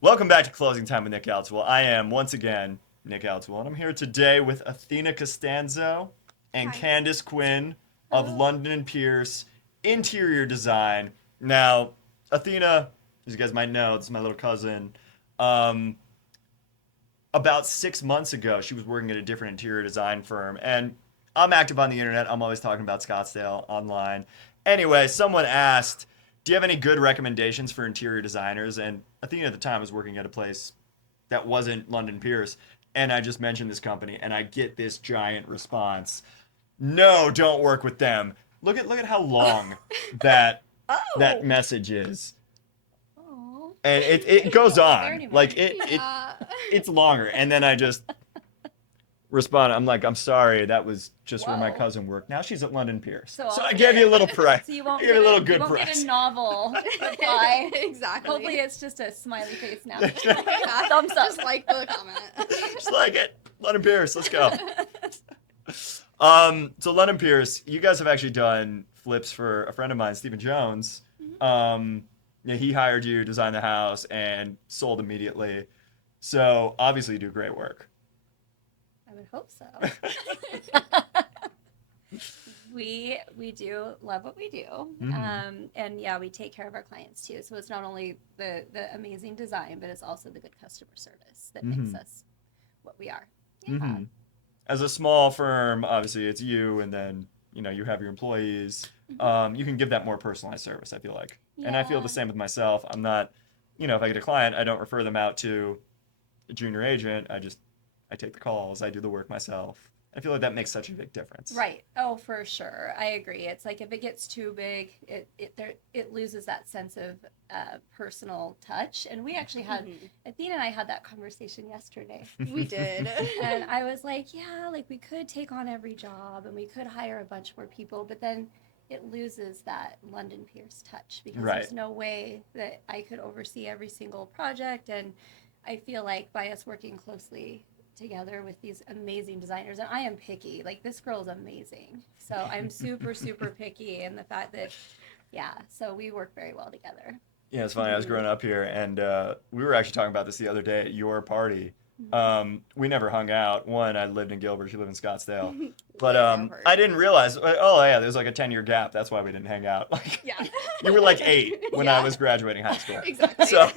Welcome back to Closing Time with Nick El-Tawil. I am once again Nick El-Tawil, and I'm here today with Athena Costanzo and Hi. Candice Quinn of Hello. London and Pierce Interior Design. Now, Athena, as you guys might know, this is my little cousin. Um, about 6 months ago, she was working at a different interior design firm, and I'm active on the internet. I'm always talking about Scottsdale online. Anyway, someone asked, "Do you have any good recommendations for interior designers?" And Athena at the time was working at a place that wasn't London Pierce, and I just mentioned this company, and I get this giant response: "No, don't work with them." Look at how long that that Oh. message is, Oh. and it Maybe goes don't work there on anymore. like it Yeah. it's longer, and then I just respond. I'm like, I'm sorry, that was just where my Whoa. cousin worked. Now she's at London Pierce. So So I'll I get gave you a little it. press. So I gave you a little you good won't get a press. novel reply. Exactly. Hopefully it's just a smiley face now. Yeah, Thumbs up. just like the comment. Just like it. London Pierce, let's go. So London Pierce, you guys have actually done flips for a friend of mine, Stephen Jones. Yeah, he hired you, designed the house, and sold immediately. So obviously you do great work. I would hope so. We do love what we do, and yeah, we take care of our clients too. So it's not only the amazing design, but it's also the good customer service that makes us what we are. Yeah. hmm As a small firm, obviously it's you, and then you have your employees. You can give that more personalized service. I feel like, and I feel the Yeah. same with myself. I'm not, if I get a client, I don't refer them out to a junior agent. I take the calls. I do the work myself. I feel like that makes such a big difference. Right. Oh, for sure. I agree. It's like if it gets too big, it loses that sense of personal touch. And we actually had Athena and I had that conversation yesterday. We did. And I was like, yeah, like we could take on every job and we could hire a bunch more people, but then it loses that London Pierce touch because Right. there's no way that I could oversee every single project. And I feel like by us working closely together with these amazing designers, and I am picky, like this girl is amazing, so I'm super super picky, and the fact that yeah, so we work very well together. Yeah, it's funny. I was growing up here, and we were actually talking about this the other day at your party. We never hung out. One, I lived in Gilbert. You live in Scottsdale. But Way far apart. I didn't realize. Oh yeah, there's like a 10-year gap. That's why we didn't hang out. Like Yeah. you were like 8 when I Yeah. was graduating high school. Exactly. So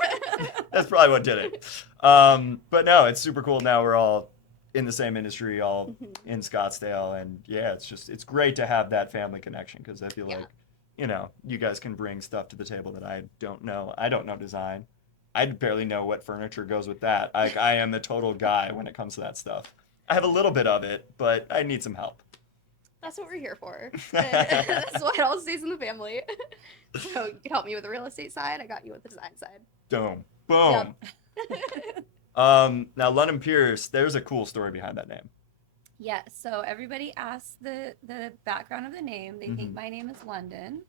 that's probably what did it. But no, it's super cool. Now we're all in the same industry, all in Scottsdale, and yeah, it's great to have that family connection because I feel Yeah. like you guys can bring stuff to the table that I don't know. I don't know design. I barely know what furniture goes with that. I am the total guy when it comes to that stuff. I have a little bit of it, but I need some help. That's what we're here for. And that's why it all stays in the family. So you can help me with the real estate side. I got you with the design side. Boom. Boom. Now London Pierce, there's a cool story behind that name. Yeah, so everybody asks the background of the name. They think my name is London,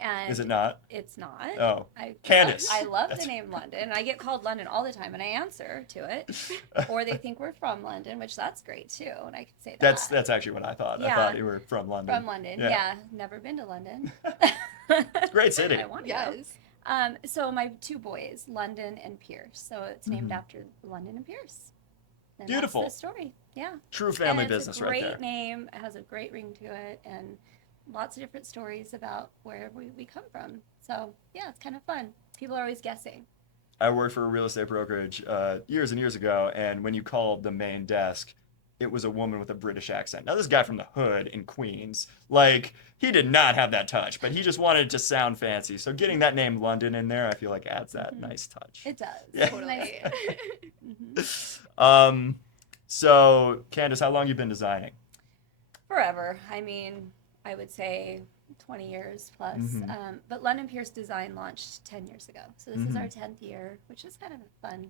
and Is it not? it's not. Oh. I Candice. I love That's- the name London. I get called London all the time, and I answer to it. Or they think we're from London, which that's great too, and I can say that. That's actually what I thought. I Yeah. thought you were from London. From London. Yeah. Never been to London. It's a great city. I want to Yes. go. So my two boys, London and Pierce. So it's named after London and Pierce. And Beautiful. That's the story. Yeah. True family And it's business a right great there. name. It has a great ring to it, and lots of different stories about where we come from. So yeah, it's kind of fun. People are always guessing. I worked for a real estate brokerage years and years ago, and when you called the main desk, it was a woman with a British accent. Now, this guy from the hood in Queens, like, he did not have that touch, but he just wanted to sound fancy. So getting that name London in there, I feel like adds that nice touch. It does. Yeah. Totally. So, Candice, how long you been designing? Forever. I mean, I would say 20 years plus. But London Pierce Design launched 10 years ago. So this is our 10th year, which is kind of fun.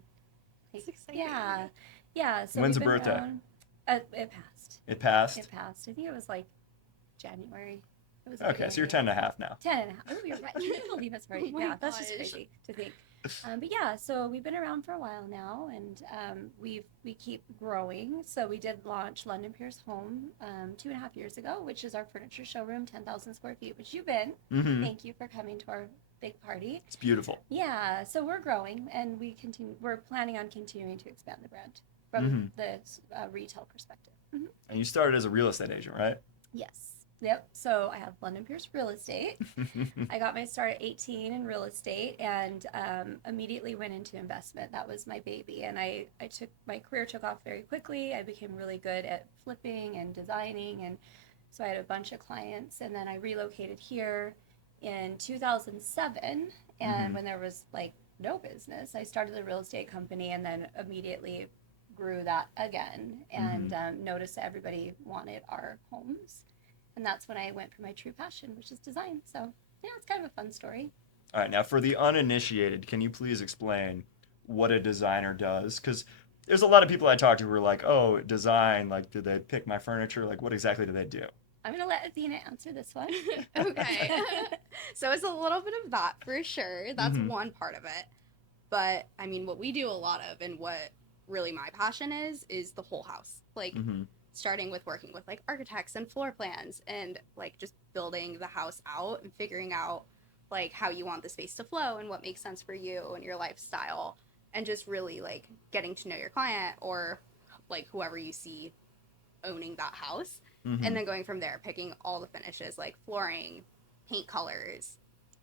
It's exciting. Yeah. Yeah. So When's we've the been birthday? around- it passed. It passed? It passed. I think it was like January. It was Okay, so you're 10 and a half now. 10 and a half. Oh, you're right. I can't believe it's right. Oh my Yeah, that's just gosh. crazy to think. But yeah, so we've been around for a while now, and we keep growing. So we did launch London Pierce Home 2.5 years ago, which is our furniture showroom, 10,000 square feet, which you've been. Thank you for coming to our big party. It's beautiful. Yeah, so we're growing, and we're planning on continuing to expand the brand from the retail perspective. And you started as a real estate agent, right? Yes. Yep. So I have London Pierce Real Estate. I got my start at 18 in real estate, and immediately went into investment. That was my baby, and my career took off very quickly. I became really good at flipping and designing, and so I had a bunch of clients. And then I relocated here in 2007, and when there was like no business, I started a real estate company, and then immediately grew that again, and noticed that everybody wanted our homes. And that's when I went for my true passion, which is design. So, yeah, it's kind of a fun story. All right, now for the uninitiated, can you please explain what a designer does? Because there's a lot of people I talk to who are like, oh, design, like, do they pick my furniture? Like, what exactly do they do? I'm going to let Athena answer this one. Okay. So it's a little bit of that for sure. That's one part of it. But, I mean, what we do a lot of, and what really my passion is the whole house. Like, starting with working with like architects and floor plans, and like just building the house out and figuring out like how you want the space to flow and what makes sense for you and your lifestyle, and just really like getting to know your client or like whoever you see owning that house, and then going from there, picking all the finishes like flooring, paint colors,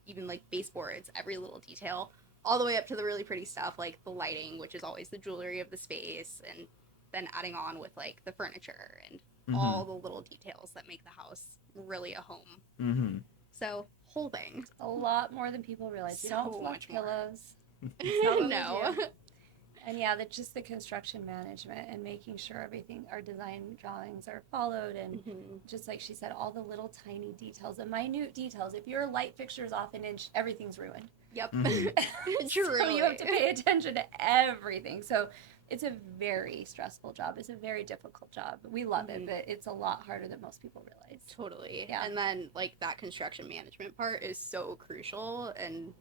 even like baseboards, every little detail, all the way up to the really pretty stuff like the lighting, which is always the jewelry of the space, and then adding on with like the furniture and all the little details that make the house really a home. So whole thing. A lot more than people realize. So You don't fluff much more. pillows. It's not what we No. do. And yeah, just the construction management and making sure our design drawings are followed, and just like she said, all the little tiny details, the minute details. If your light fixture is off an inch, everything's ruined. Yep. So you have to pay attention to everything. So it's a very stressful job. It's a very difficult job. We love it, but it's a lot harder than most people realize. Totally. Yeah. And then like that construction management part is so crucial, and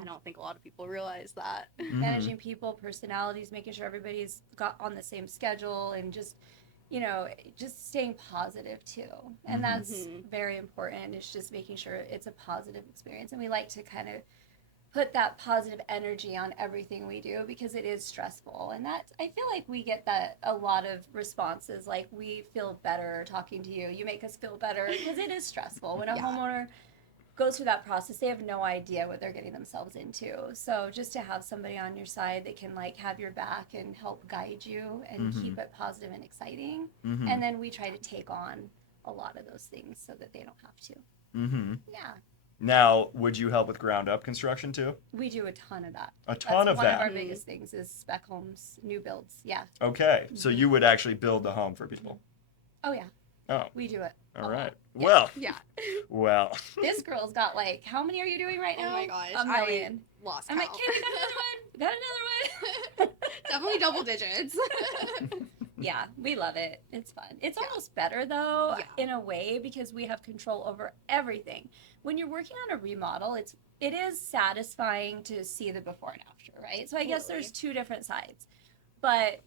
I don't think a lot of people realize that. Managing people, personalities, making sure everybody's got on the same schedule, and just just staying positive too. And that's very important. It's just making sure it's a positive experience. And we like to kind of put that positive energy on everything we do, because it is stressful. And that, I feel like we get that a lot of responses, like we feel better talking to you. You make us feel better, because it is stressful. When a homeowner goes through that process, they have no idea what they're getting themselves into. So just to have somebody on your side that can like have your back and help guide you and keep it positive and exciting. And then we try to take on a lot of those things so that they don't have to. Yeah. Now, would you help with ground up construction too? We do a ton of that. A ton of One that. of our biggest things is spec homes, new builds. Yeah. Okay, so you would actually build the home for people. Oh yeah. Oh, We do it. all right. Yeah. Well, Yeah. well. This girl's got like, how many are you doing right now? Oh my gosh. A million. I lost I'm like, count. Katie, got another one. Got another one. Definitely double digits. Yeah, we love it. It's fun. It's almost better though, Yeah. in a way, because we have control over everything. When you're working on a remodel, it is satisfying to see the before and after, right? So I guess there's two different sides. But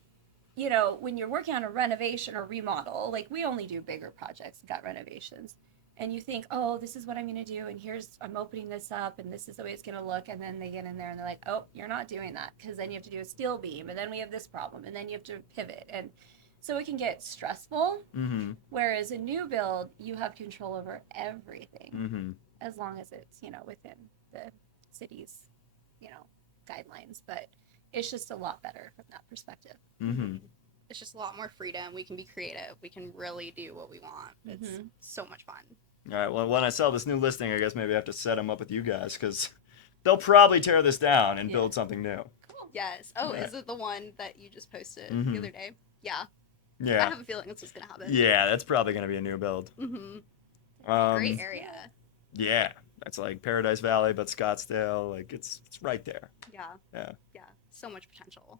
when you're working on a renovation or remodel, like we only do bigger projects, gut renovations. And you think, oh, this is what I'm going to do, and I'm opening this up, and this is the way it's going to look. And then they get in there and they're like, oh, you're not doing that, because then you have to do a steel beam, and then we have this problem, and then you have to pivot. And so it can get stressful. Whereas a new build, you have control over everything, as long as it's, within the city's, guidelines. But it's just a lot better from that perspective. It's just a lot more freedom. We can be creative. We can really do what we want. It's so much fun. All right, well, when I sell this new listing, I guess maybe I have to set them up with you guys, because they'll probably tear this down and build something new. Cool. Yes. Oh, Yeah. is it the one that you just posted the other day? Yeah. I Yeah. have a feeling that's what's going to happen. Yeah, that's probably going to be a new build. Great area. Yeah, that's like Paradise Valley, but Scottsdale. Like, it's right there. Yeah. Yeah. Yeah. So much potential.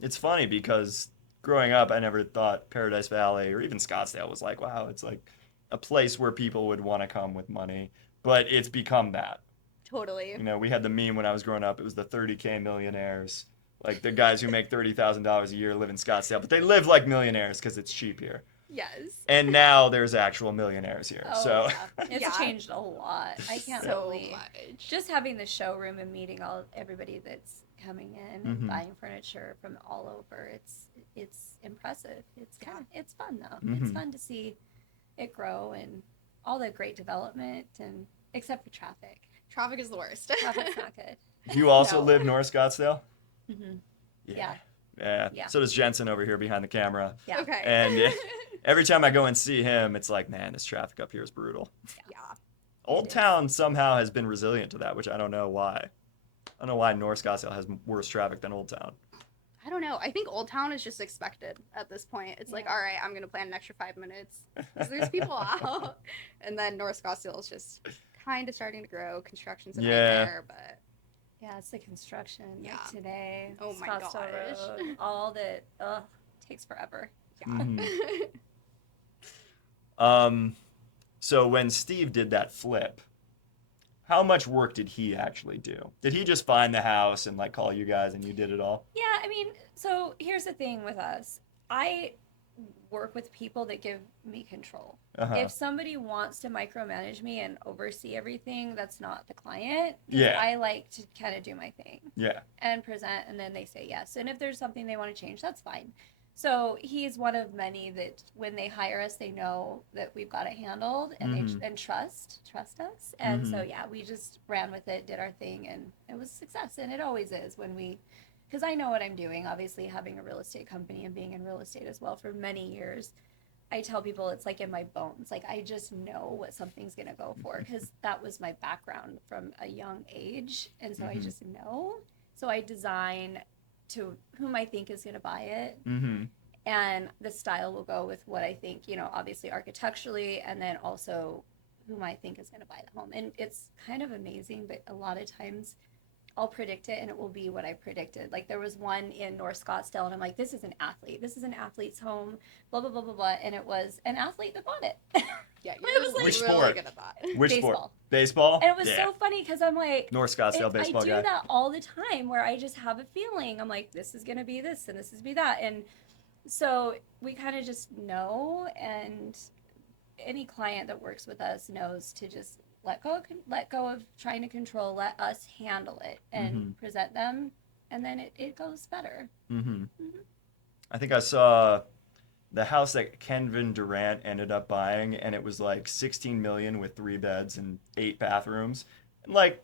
It's funny because growing up, I never thought Paradise Valley or even Scottsdale was like, wow, it's like a place where people would want to come with money. But it's become that. Totally. We had the meme when I was growing up. It was the 30K millionaires. Like the guys who make $30,000 a year live in Scottsdale, but they live like millionaires because it's cheap here. Yes. And now there's actual millionaires here. Oh, so yeah. It's Yeah. changed a lot. I can't So believe much. just having the showroom and meeting everybody that's coming in and buying furniture from all over. It's impressive. It's fun though. It's fun to see it grow and all the great development, and except for traffic. Traffic is the worst. Traffic's not good. you also No. live North Scottsdale? Mm-hmm. Yeah. Yeah. So does Jensen over here behind the camera. Yeah. Okay. And every time I go and see him, it's like, man, this traffic up here is brutal. Yeah. Old is. Town somehow has been resilient to that, which I don't know why. I don't know why North Scottsdale has worse traffic than Old Town. I don't know. I think Old Town is just expected at this point. It's like, Yeah. all right, I'm going to plan an extra 5 minutes because there's people out. And then North Scottsdale is just kind of starting to grow. Construction's a nightmare, but Yeah, it's the construction. Yeah. Like today. Oh my Scottsdale gosh. Road, all that takes forever. yeah. So when Steve did that flip, how much work did he actually do? Did he just find the house and like call you guys and you did it all? Yeah, I mean, so here's the thing with us. I work with people that give me control. Uh-huh. If somebody wants to micromanage me and oversee everything, that's not the client. Yeah. I like to kind of do my thing Yeah. and present, and then they say yes. And if there's something they want to change, that's fine. So he's one of many that when they hire us, they know that we've got it handled, and they and trust us. And so yeah, we just ran with it, did our thing, and it was a success. And it always is when we, because I know what I'm doing. Obviously, having a real estate company and being in real estate as well for many years, I tell people it's like in my bones. Like I just know what something's gonna go for because that was my background from a young age, and so I just know. So I design to whom I think is going to buy it. And the style will go with what I think, obviously architecturally, and then also whom I think is going to buy the home. And it's kind of amazing, but a lot of times I'll predict it and it will be what I predicted. Like there was one in North Scottsdale and I'm like, this is an athlete. This is an athlete's home, blah, blah, blah, blah, blah. And it was an athlete that bought it. Yeah, It was like- Which really sport? good at that. Which Baseball. sport? Baseball? And it was Yeah. so funny because I'm like, North Scottsdale baseball I do guy. that all the time where I just have a feeling. I'm like, this is going to be this and this is be that. And so we kind of just know, and any client that works with us knows to just let go of trying to control, let us handle it and present them, and then it goes better. I think I saw the house that Kevin Durant ended up buying, and it was like 16 million with 3 beds and 8 bathrooms. And like,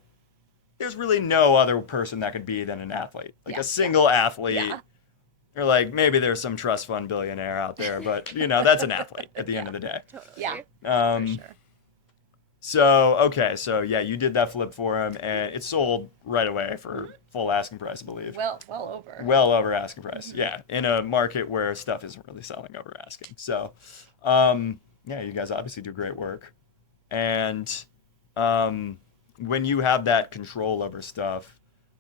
there's really no other person that could be than an athlete, like Yeah. a single athlete. Yeah. Or like maybe there's some trust fund billionaire out there, but that's an athlete at the end of the day. Totally. Yeah, Um, for sure. So you did that flip for him, and it sold right away for full asking price, I believe. Well over. Well over asking price, yeah, in a market where stuff isn't really selling over asking. So, yeah, you guys obviously do great work, and when you have that control over stuff,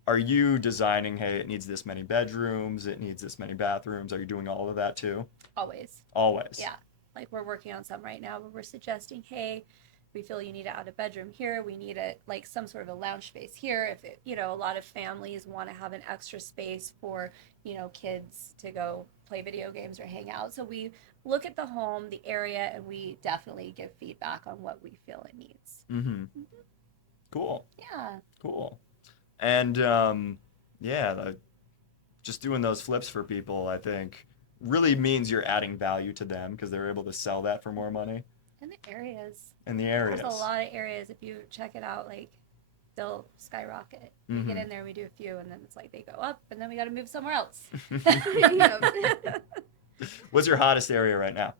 are you designing? Hey, it needs this many bedrooms. It needs this many bathrooms. Are you doing all of that too? Always. Always. Yeah. Like we're working on some right now where we're suggesting, hey, we feel you need to add a bedroom here. We need some sort of a lounge space here. If a lot of families want to have an extra space for, kids to go play video games or hang out. So we look at the home, the area, and we definitely give feedback on what we feel it needs. Cool. Yeah. Cool. And just doing those flips for people, I think, really means you're adding value to them because they're able to sell that for more money. And the areas. In the areas. There's a lot of areas. If you check it out, like they'll skyrocket. We get in there, we do a few, and then it's like they go up, and then we got to move somewhere else. What's your hottest area right now?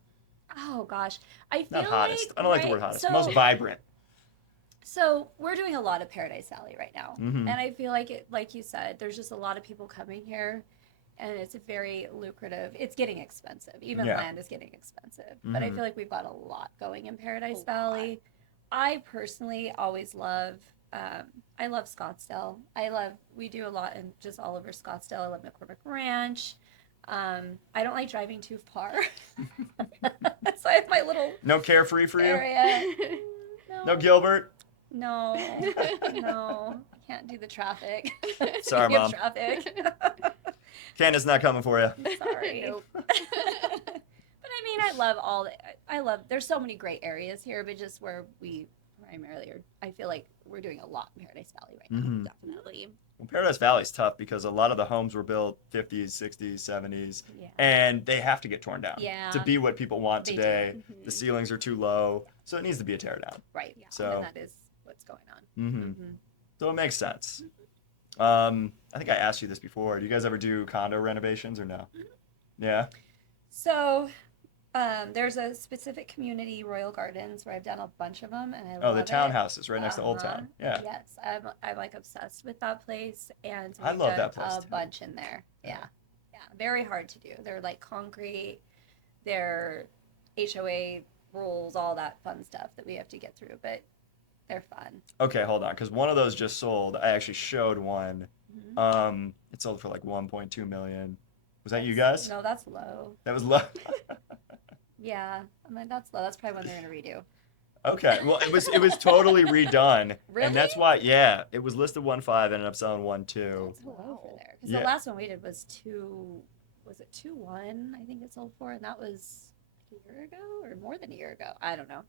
Oh gosh, I feel Not hottest. like I don't like the word hottest. So, Most vibrant. So we're doing a lot of Paradise Valley right now, Mhm. and I feel like it, like you said, there's just a lot of people coming here, and it's very lucrative. It's getting expensive. Even Yeah. land is getting expensive. But I Mhm. feel like we've got a lot going in Paradise A Valley. I personally always love. I love Scottsdale. We do a lot in just all over Scottsdale. I love McCormick Ranch. I don't like driving too far. So I have my little No Carefree for you? area. No Gilbert? No, I can't do the traffic. Sorry, Speaking Mom. of Traffic. Candace not coming for you. Sorry. Nope. But I mean, I love, there's so many great areas here, but just where we primarily are, I feel like we're doing a lot in Paradise Valley right now. Mm-hmm. Definitely. Well, Paradise Valley's tough because a lot of the homes were built 50s, 60s, 70s, Yeah. and they have to get torn down Yeah. to be what people want They do. today. Mhm. The ceilings are too low, so it needs to be a tear down. Right. Yeah. So- And that is what's going on. Mm-hmm. So it makes sense. Mm-hmm. I think I asked you this before. Do you guys ever do condo renovations or no? Yeah? So, there's a specific community, Royal Gardens, where I've done a bunch of them, and I Oh, love the it. townhouses right next to Old Uh-huh. Town. Yeah. Yes, I'm like obsessed with that place, and I we've love done that place, a too. bunch in there. Yeah, yeah, very hard to do. They're like concrete, they're HOA rules, all that fun stuff that we have to get through, but they're fun. Okay, hold on, because one of those just sold. I actually showed one. Mhm. It sold for like 1.2 million. Was that you guys? No, that's low. That was low. Yeah, I'm like, that's low. That's probably one they're gonna redo. Okay, well, it was totally redone, Really? and that's why. Yeah, it was listed 1.5, ended up selling 1.2. That's low for there. Because Yeah. the last one we did was was it 2.1? I think it sold for, and that was like a year ago or more than a year ago. I don't know.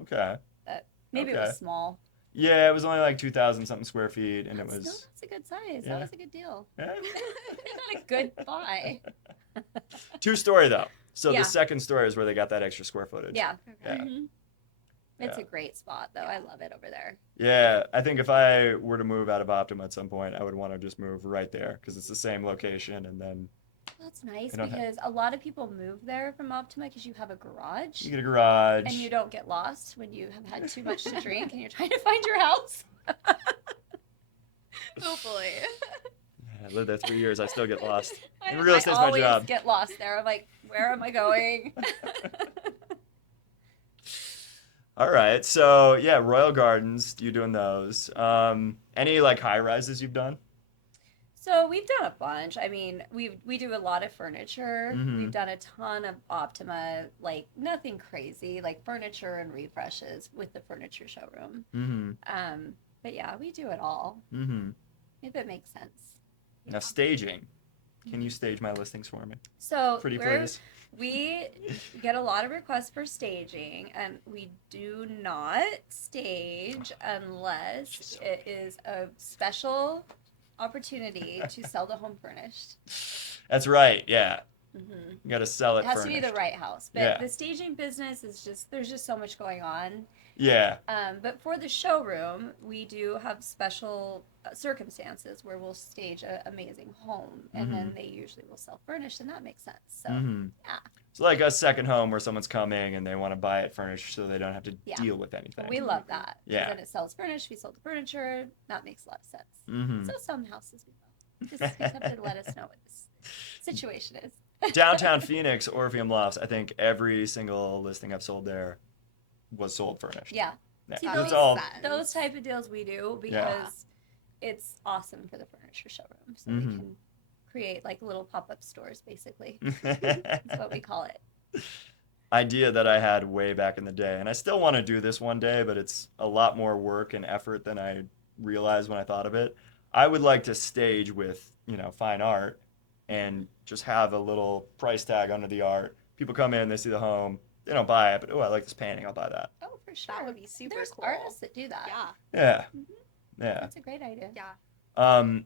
Okay. Maybe it Okay. was small. Yeah, it was only like 2,000 something square feet, and it That's, was. no, that's a good size. Yeah. That was a good deal. Yeah. Not a good buy. 2-story though. So Yeah. the second story is where they got that extra square footage. Yeah. Yeah. Mhm. It's Yeah. a great spot, though. I love it over there. Yeah, I think if I were to move out of Optima at some point, I would want to just move right there because it's the same location, and then Well, that's nice You don't have- because a lot of people move there from Optima because you have a garage. you get a garage. And you don't get lost when you have had too much to drink and you're trying to find your house. Hopefully. I lived there 3 years. I still get lost. I And real estate's my always job. get lost there. I'm like, where am I going? All right, so yeah, Royal Gardens. You doing those? Any like high rises you've done? So we've done a bunch. I mean, we do a lot of furniture. Mhm. We've done a ton of Optima, like nothing crazy, like furniture and refreshes with the furniture showroom. Mm-hmm. But yeah, we do it all Mm-hmm. if it makes sense. Now staging. Can you stage my listings for me? So Pretty we're- please. We get a lot of requests for staging, and we do not stage unless it is a special opportunity to sell the home furnished. That's right. Yeah, Mm-hmm. you got to sell it. It has to furnished. be the right house. But Yeah. the staging business is just, there's just so much going on. Yeah. But for the showroom, we do have special circumstances where we'll stage an amazing home, and then they usually will sell furnished, and that makes sense. So, Mm-hmm. yeah. It's like a second home where someone's coming and they want to buy it furnished so they don't have to Yeah. deal with anything. We love that. 'Cause Yeah. Then it sells furnished. We sold the furniture. That makes a lot of sense. Mm-hmm. So some houses we will. Just have to let us know what this situation is. Downtown Phoenix, Orpheum Lofts, I think every single listing I've sold there was sold furnished. Yeah. Yeah. See, That It's makes all. sense. Those type of deals we do because it's awesome for the furniture showroom. So we Mhm. can create like little pop-up stores, basically. That's what we call it. Idea that I had way back in the day, and I still want to do this one day, but it's a lot more work and effort than I realized when I thought of it. I would like to stage with, fine art and just have a little price tag under the art. People come in, they see the home, they don't buy it, but I like this painting, I'll buy that. Oh, for sure. That would be super There's cool. artists that do that. Yeah. Yeah. Mhm. Yeah. That's a great idea. Yeah.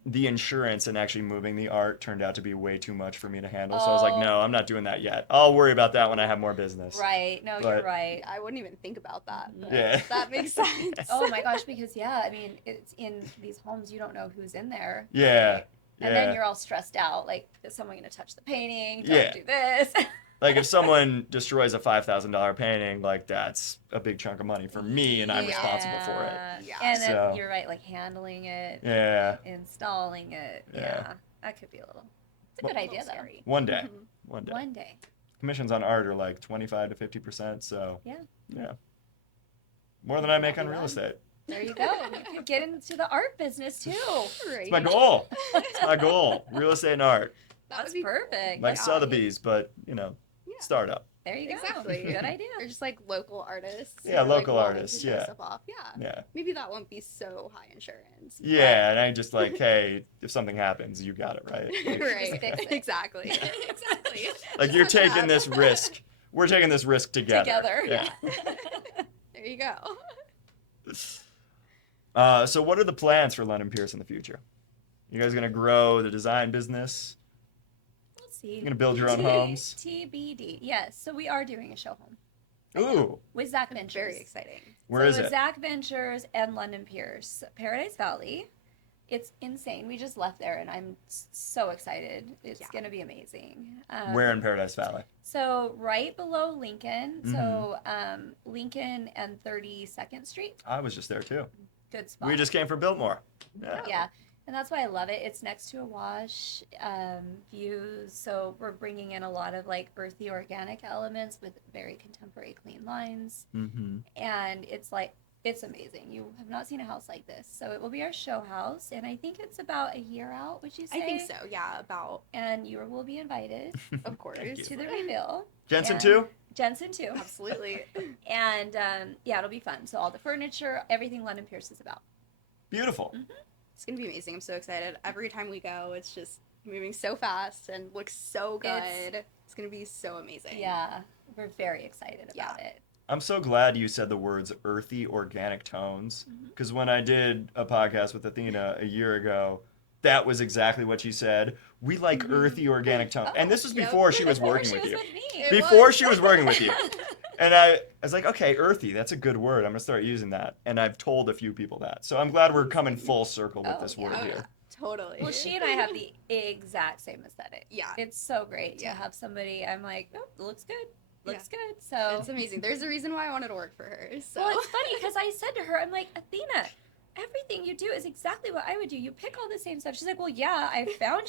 The insurance and actually moving the art turned out to be way too much for me to handle. So I was like, Oh. no, I'm not doing that yet. I'll worry about that when I have more business. Right. No, But- you're right. I wouldn't even think about that. But Yeah. That makes sense. Oh my gosh, because yeah, I mean, it's in these homes, you don't know who's in there. Yeah. right? And Yeah. then you're all stressed out, like, is someone going to touch the painting? Don't Yeah. do this. Like if someone destroys a $5,000 painting, like that's a big chunk of money for me and I'm Yeah. responsible for it. Yeah. And then So- you're right, like handling it, Yeah. installing it. Yeah. Yeah. That could be a little, it's a Well- good idea though. Scary. One day. Mhm. One day. One day. Commissions on art are like 25 to 50%, so Yeah. Yeah. More than I make on real estate. There you go. You could get into the art business too. Right. It's my goal. It's my goal. Real estate and art. That That's would be perfect. Like Yeah. Sotheby's, but Yeah. startup. There you go. Exactly. Good idea. Or just like local artists. Yeah, who are, local wanting to artists, show yeah. Stuff off. Yeah. Yeah. Maybe that won't be so high insurance. Yeah, and I just like, hey, if something happens, you got it, right? But- Like, right. fix it. Exactly. Exactly. like you're Just let it taking this happen. risk we're taking this risk together. Together. Yeah. There you go. So what are the plans for London Pierce in the future? You guys gonna grow the design business? We'll see. You gonna build your own homes? TBD. Yes. So we are doing a show home. Ooh. With Zach Ventures. Very exciting. Where is so it? With Zach Ventures and London Pierce, Paradise Valley. It's insane. We just left there, and I'm so excited. It's going to be amazing. Where in Paradise Valley? So right below Lincoln. Mm-hmm. So Lincoln and 32nd Street. I was just there too. Good spot. We just came from Biltmore. Yeah. And that's why I love it. It's next to a wash, views. So we're bringing in a lot of like earthy organic elements with very contemporary clean lines. Mm-hmm. And it's amazing. You have not seen a house like this. So it will be our show house. And I think it's about a year out, would you say? I think so, yeah, about. And you will be invited, Of course. to the reveal. Jensen And- too? Jensen too. Absolutely. And yeah, it'll be fun. So all the furniture, everything London Pierce is about. Beautiful. Mm-hmm. It's going to be amazing. I'm so excited. Every time we go, it's just moving so fast and looks so good. It's going to be so amazing. Yeah, we're very excited about it. I'm so glad you said the words earthy organic tones, because when I did a podcast with Athena a year ago, that was exactly what she said. We like earthy organic tones. And this was before she was working with you. Before she was working with you. And I was like, okay, earthy, that's a good word. I'm going to start using that. And I've told a few people that. So I'm glad we're coming full circle with this word here. Totally. Well, she and I have the exact same aesthetic. Yeah. It's so great to Yeah. have somebody, I'm like, oh, it looks good. Looks good. So It's amazing. There's a reason why I wanted to work for her. So. Well, it's funny because I said to her, I'm like, Athena, everything you do is exactly what I would do. You pick all the same stuff. She's like, well, yeah, I found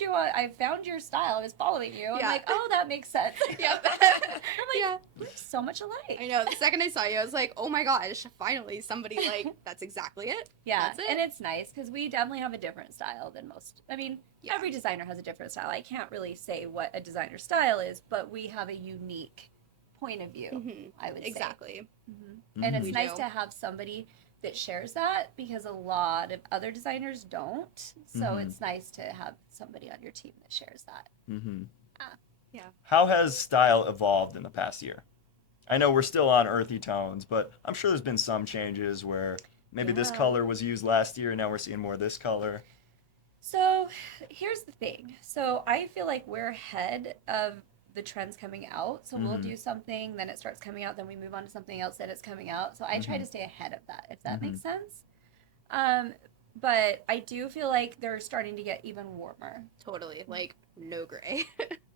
your style. I was following you. I'm Yeah. like, oh, that makes sense. Yep. I'm like, Yeah. we're so much alike. I know. The second I saw you, I was like, oh my gosh, finally somebody like, that's exactly it. Yeah, That's it. and it's nice because we definitely have a different style than most. I mean, Yeah. every designer has a different style. I can't really say what a designer's style is, but we have a unique point of view, I would say. Exactly. And it's We nice do. to have somebody that shares that because a lot of other designers don't. So it's nice to have somebody on your team that shares that. Mm-hmm. Yeah. How has style evolved in the past year? I know we're still on earthy tones, but I'm sure there's been some changes where maybe this Yeah. color was used last year and now we're seeing more of this color. So here's the thing. So I feel like we're ahead of the trends coming out. So we'll do something, then it starts coming out, then we move on to something else, then it's coming out. So I try to stay ahead of that, if that makes sense. But I do feel like they're starting to get even warmer. Totally. Like, no gray.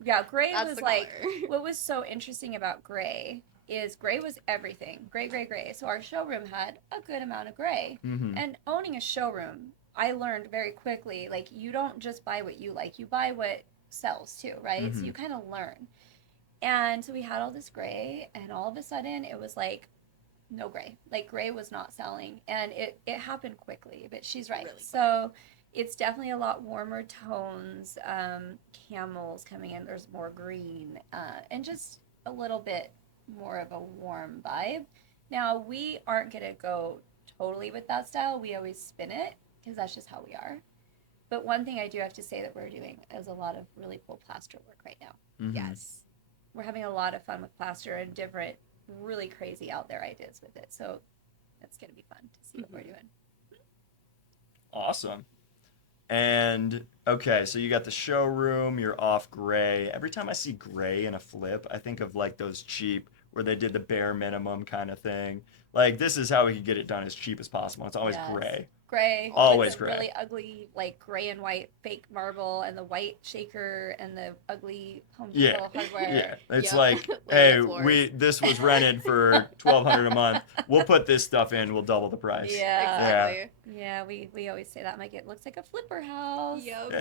Yeah, gray That's was the like, color. what was so interesting about gray is gray was everything. Gray, gray, gray. So our showroom had a good amount of gray. Mm-hmm. And owning a showroom, I learned very quickly, like, you don't just buy what you like, you buy what sells too, right? So you kind of learn. And so we had all this gray, and all of a sudden it was like, no gray. Like, gray was not selling. And it happened quickly, but she's right. Really So it's definitely a lot warmer tones, camels coming in, there's more green, and just a little bit more of a warm vibe. Now, we aren't going to go totally with that style. We always spin it, because that's just how we are. But one thing I do have to say that we're doing is a lot of really cool plaster work right now. Mm-hmm. Yes. We're having a lot of fun with plaster and different really crazy out there ideas with it. So it's going to be fun to see what we're doing. Awesome. And okay, so you got the showroom, you're off gray. Every time I see gray in a flip, I think of like those cheap where they did the bare minimum kind of thing. Like, this is how we could get it done as cheap as possible. It's always Yes. gray. Gray. Always with the gray. really ugly, like, gray and white fake marble and the white shaker and the ugly Home Depot hardware. Yeah. It's Yep. like, Laminate hey, floors. this was rented for $1,200 a month. We'll put this stuff in, we'll double the price. Yeah. Exactly. Yeah, we always say that. I'm like, it looks like a flipper house. Yep.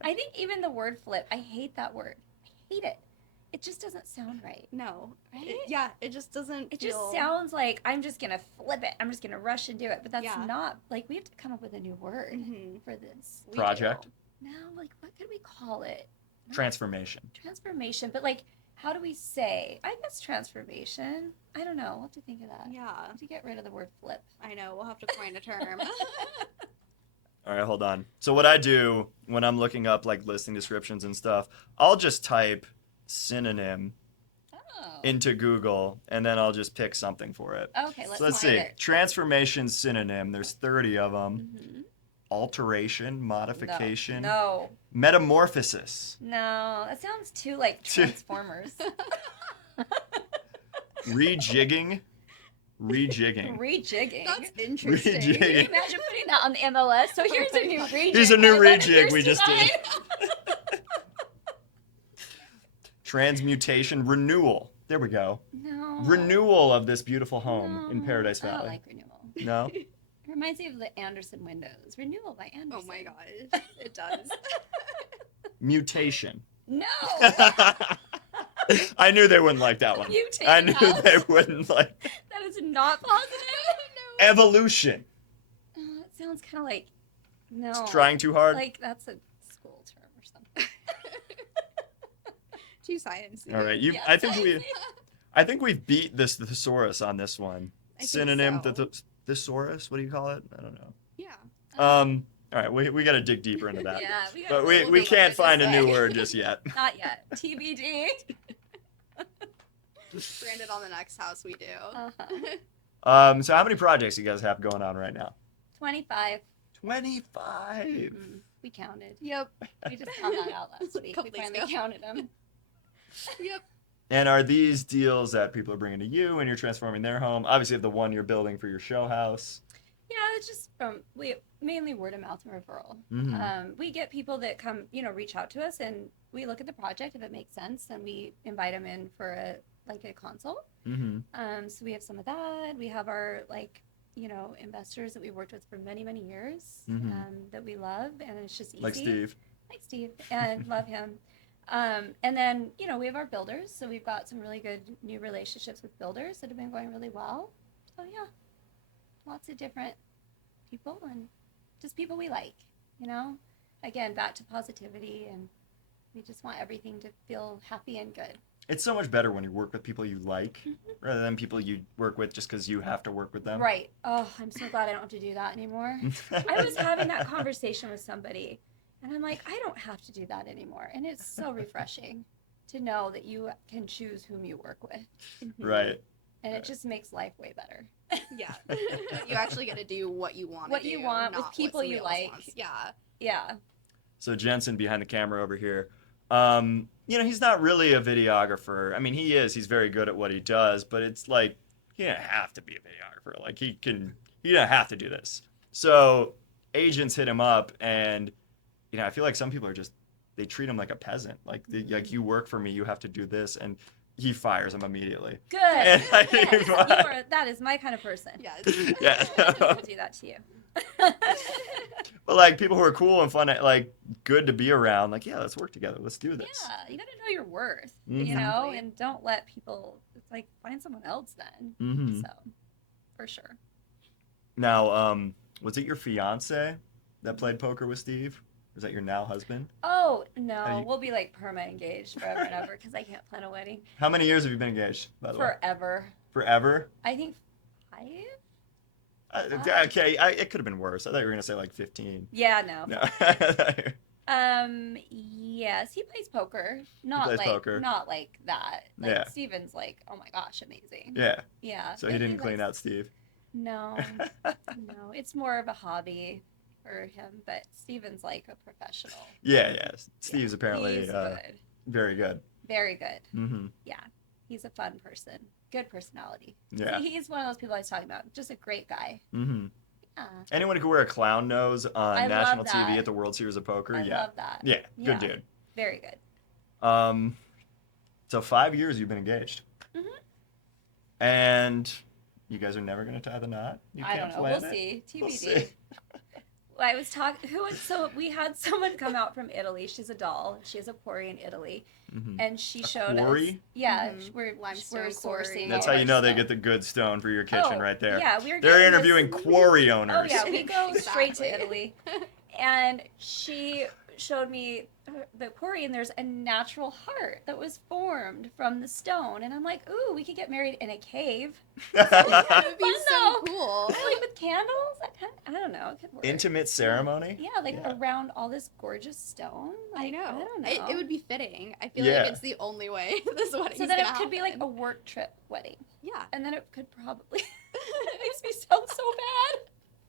I think even the word flip, I hate that word. I hate it. It just doesn't sound right. No. Right? It just doesn't It feel... just sounds like I'm just going to flip it. I'm just going to rush and do it. But that's Yeah. not, like, we have to come up with a new word Mhm. for this. We Project. do. No, like, what could we call it? Transformation. Transformation. But, like, how do we say? I guess transformation. I don't know. We'll have to think of that. Yeah. We'll have to get rid of the word flip. I know. We'll have to coin a term. All right, hold on. So what I do when I'm looking up like listing descriptions and stuff, I'll just type synonym Oh. into Google, and then I'll just pick something for it. Okay, So let's find see. it. Transformation synonym. There's 30 of them. Mhm. Alteration, modification, No. metamorphosis, No. That sounds too like Transformers. rejigging, rejigging. Rejigging. That's interesting. Can you Rejigging. imagine putting that on the MLS? So here's a new rejig. Here's a new I love rejig yours we just design. did. Transmutation, renewal. There we go. No. Renewal of this beautiful home in No, Paradise I Valley. don't like renewal. No? It reminds me of the Anderson windows. Renewal by Anderson. Oh my gosh, it does. Mutation. No. I knew they wouldn't like that one. Mutate I knew house. they wouldn't like. That is not positive. Evolution. Oh, it sounds kind of like no. Trying too hard. Like that's a school term or something. Too sciencey. All right, you. Yeah, I think we've beat this thesaurus on this one. I think Synonym so. thesaurus. What do you call it? I don't know. Yeah. All right, we got to dig deeper into that. Yeah, we But we Google can't what find to a new say. word just yet. Not yet. TBD. Branded on the next house we do. Uh-huh. So how many projects you guys have going on right now? 25. 25. We counted. Yep. We just found that out last week. Couple We days finally ago. counted them. Yep. And are these deals that people are bringing to you and you're transforming their home? Obviously, you have the one you're building for your show house. Yeah, it's just we mainly word of mouth and referral. Mhm. We get people that come, reach out to us, and we look at the project. If it makes sense, then we invite them in for a consult. Mm-hmm. So we have some of that. We have our investors that we worked with for many, many years, Mhm. that we love, and it's just easy. Like Steve. Like Steve, and love him. And then we have our builders. So we've got some really good new relationships with builders that have been going really well. So yeah, lots of different people and just people we like. Again, back to positivity, and we just want everything to feel happy and good. It's so much better when you work with people you like rather than people you work with just because you have to work with them. Right. Oh, I'm so glad I don't have to do that anymore. I was having that conversation with somebody, and I'm like, I don't have to do that anymore. And it's so refreshing to know that you can choose whom you work with. Right. And it just makes life way better. Yeah. You actually get to do what you want. What you want with not people what you somebody else like. wants. Yeah. Yeah. So Jensen behind the camera over here. He's not really a videographer. I mean, he is. He's very good at what he does, but it's like he didn't have to be a videographer. Like he didn't have to do this. So agents hit him up, and I feel like some people are just they treat him like a peasant. Like you work for me, you have to do this, and he fires him immediately. Good. And Yes, that is my kind of person. Yes. Yeah. I'll do that to you. But like people who are cool and fun, like good to be around. Like, yeah, let's work together. Let's do this. Yeah, you gotta know your worth, Exactly. and don't let people. It's like find someone else then. Mm-hmm. So, for sure. Now, was it your fiance that played poker with Steve? Or is that your now husband? Oh How no, you- we'll be like perma engaged forever and ever because I can't plan a wedding How many years have you been engaged, by the way? forever. Forever? I think 5. Okay, it could have been worse. I thought you were gonna say like 15. Yeah, no. No. Yes, he plays poker. Not plays like poker. not like that. Like Yeah. Steven's like, oh my gosh, amazing. Yeah. Yeah. So he didn't clean out Steve. No, no, it's more of a hobby for him. But Steven's like a professional. Yeah. Steve's apparently He's good. very good. Very good. Mm-hmm. Yeah, he's a fun person. Good personality. Yeah. He's one of those people I was talking about. Just a great guy. Mm-hmm. Yeah. Anyone who could wear a clown nose on I love national that. TV at the World Series of Poker, I yeah. love that. Yeah, Yeah. good dude. Very good. So 5 years you've been engaged. Mhm. And you guys are never gonna tie the knot? You I can't don't know. plan We'll it? see. TBD. We'll see. I was talking. So we had someone come out from Italy. She's a doll. She has a quarry in Italy, Mhm. and she showed quarry? us. Yeah, Mhm. we're Limestone quarry. sourcing. That's all how you our know they stuff. get the good stone for your kitchen Oh, right there. Yeah, we were. They're getting interviewing this- quarry Oh owners. yeah, we go straight to Exactly. Italy, And she showed me the quarry, and there's a natural heart that was formed from the stone. And I'm like, ooh, we could get married in a cave. That would be Fun, so though. cool. Like with candles? I don't know. It could work. Intimate ceremony? Yeah, like around all this gorgeous stone. Like, I know. I don't know. It would be fitting. I feel Yeah. like it's the only way this wedding so is that gonna it could be like happen. a work trip wedding. Yeah. And then it could probably. It makes me sound so bad.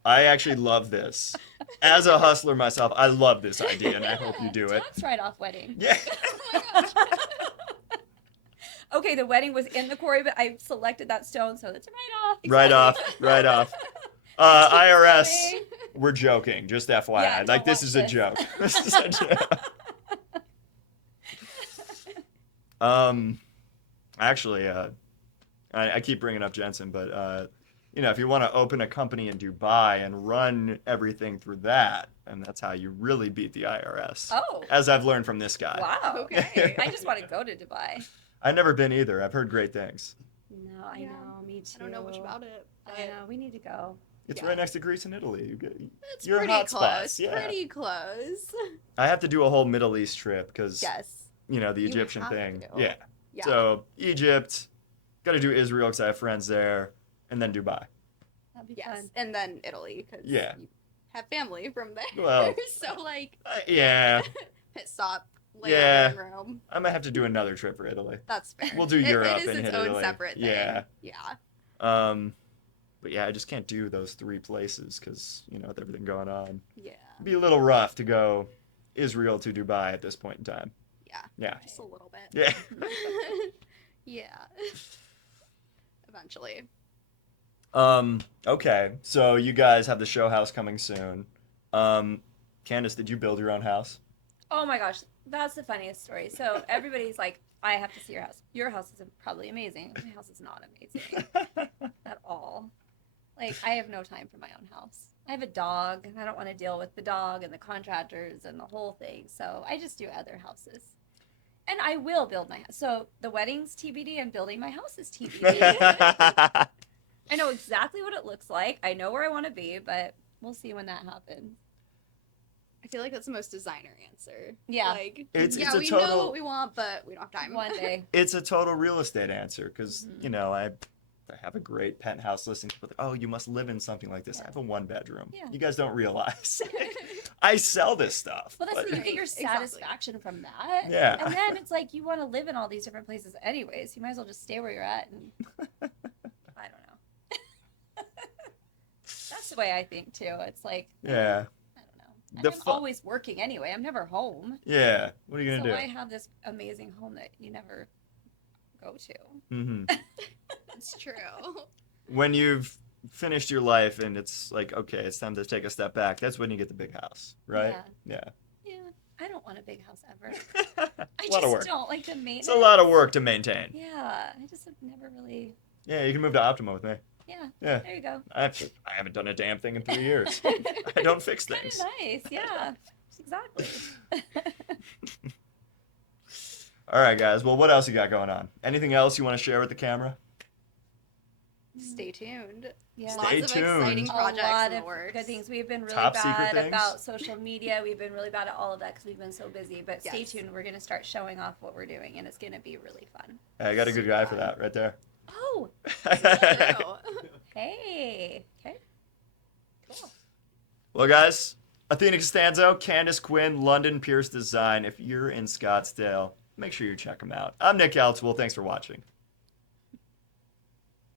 I actually love this. As a hustler myself, I love this idea, and I hope you do it. Tax write-off wedding. Yeah. Oh my gosh. Okay, the wedding was in the quarry, but I selected that stone, so it's right off. Right off. Right off. IRS, Funny. we're joking. Just FYI. Yeah, like, don't this watch is a this. joke. This is a joke. Actually, I keep bringing up Jensen, but if you want to open a company in Dubai and run everything through that, and that's how you really beat the IRS. Oh. As I've learned from this guy. Wow. Okay. I just want to go to Dubai. I've never been either. I've heard great things. No, I Yeah. know. Me too. I don't know much about it. But I know. We need to go. It's Yeah. right next to Greece and Italy. It's You're pretty hot close. spots, yeah. Pretty close. I have to do a whole Middle East trip because, Yes. the You Egyptian have thing. to. Yeah. Yeah. So Egypt, got to do Israel because I have friends there, and then Dubai. That'd be Yes. fun. And then Italy because Yeah. you have family from there. Well, so like Yeah. pit stop. Lay Yeah. over in Rome. I might have to do another trip for Italy. That's fair. We'll do It- Europe It is and its hit own Italy. separate thing. Yeah. Yeah. But yeah, I just can't do those three places because, with everything going on. Yeah. It'd be a little rough to go Israel to Dubai at this point in time. Yeah. Yeah. Just a little bit. Yeah. Yeah. Eventually. Okay. So you guys have the show house coming soon. Candice, did you build your own house? Oh my gosh, that's the funniest story. So everybody's like, I have to see your house. Your house is probably amazing. My house is not amazing at all. Like, I have no time for my own house. I have a dog, and I don't want to deal with the dog and the contractors and the whole thing. So I just do other houses. And I will build my house. So the wedding's TBD and building my house is TBD. I know exactly what it looks like. I know where I want to be, but we'll see when that happens. I feel like that's the most designer answer. Yeah. Like, It's yeah, a we total- know what we want, but we don't have time. One day. It's a total real estate answer because, Mhm. I have a great penthouse listing. People think, oh, you must live in something like this. I have a one bedroom. Yeah. You guys don't realize. I sell this stuff. Well, that's but- the you get your Exactly. satisfaction from that. Yeah. And then it's like you want to live in all these different places anyways. You might as well just stay where you're at. And I don't know. That's the way I think too. It's like Yeah. I don't know. And The I'm fu- always working anyway. I'm never home. Yeah. What are you So going I to have this amazing home that you never go to. do? Hmm. It's true. When you've finished your life and it's like, okay, it's time to take a step back, that's when you get the big house, right? Yeah. I don't want a big house ever. Yeah. I a just lot of work. don't like the maintenance. It's a lot of work to maintain. Yeah. I just have never really. Yeah, you can move to Optima with me. Yeah. Yeah. There you go. I haven't done a damn thing in 3 years. I don't fix Kind things. of nice. Yeah. Exactly. All right, guys. Well, what else you got going on? Anything else you want to share with the camera? Stay tuned. Yeah. Lots Stay of tuned. exciting A projects lot in the of works. good things. We've been really Top secret bad things? about social media. We've been really bad at all of that because we've been so busy. But stay Yes. tuned. We're going to start showing off what we're doing, and it's going to be really fun. Hey, I got a good guy for that right there. Oh, True. hey. Okay. Cool. Well, guys, Athena Costanzo, Candice Quinn, London Pierce Design. If you're in Scottsdale, make sure you check them out. I'm Nick El-Tawil. Thanks for watching.